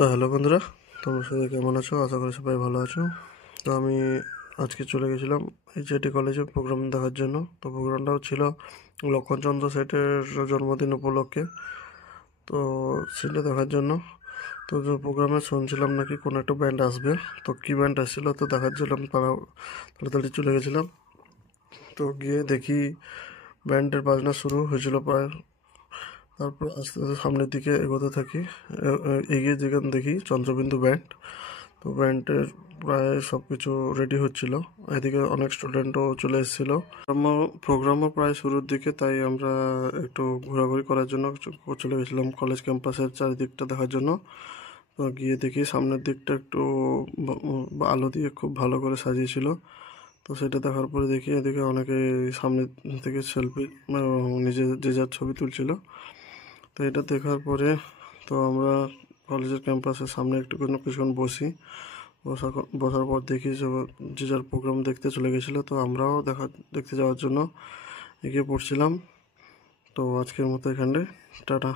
তো হ্যালো বন্ধুরা, তোমরা সবাই কেমন আছো? আশা করি সবাই ভালো আছো। তো আমি আজকে চলে গেছিলাম এইচআইটি কলেজে প্রোগ্রাম দেখার জন্য। তো প্রোগ্রামটাও ছিল লক্ষণচন্দ্র শেঠের জন্মদিন উপলক্ষে। তো সেটা দেখার জন্য তো যে প্রোগ্রামে শুনছিলাম নাকি কোনো একটা ব্যান্ড আসবে। তো কী ব্যান্ড আসছিলো তো দেখার জন্য আমি তাড়াতাড়ি চলে গেছিলাম। তো গিয়ে দেখি ব্যান্ডের বাজনা শুরু হয়েছিল প্রায়। তারপর আস্তে আস্তে সামনের দিকে এগোতে থাকি। এগিয়ে যেখানে দেখি চন্দ্রবিন্দু ব্যান্ড। তো ব্যান্ডের প্রায় সব কিছু রেডি হচ্ছিল। এদিকে অনেক স্টুডেন্টও চলে এসেছিলো। প্রোগ্রামও প্রায় শুরুর দিকে, তাই আমরা একটু ঘোরাঘুরি করার জন্য চলে গেছিলাম কলেজ ক্যাম্পাসের চারিদিকটা দেখার জন্য। তো গিয়ে দেখি সামনের দিকটা একটু আলো দিয়ে খুব ভালো করে সাজিয়েছিল। তো সেটা দেখার পরে দেখি এদিকে অনেকে সামনে থেকে সেলফি যে যার ছবি তুলছিল। তো এটা দেখার পরে তো আমরা কলেজের ক্যাম্পাসের সামনে একটু কিছুক্ষণ বসার পর দেখি যে যার প্রোগ্রাম দেখতে চলে গেছিলো। তো আমরাও দেখতে যাওয়ার জন্য এগিয়ে পড়ছিলাম। তো আজকের মতো এখানে টাটা।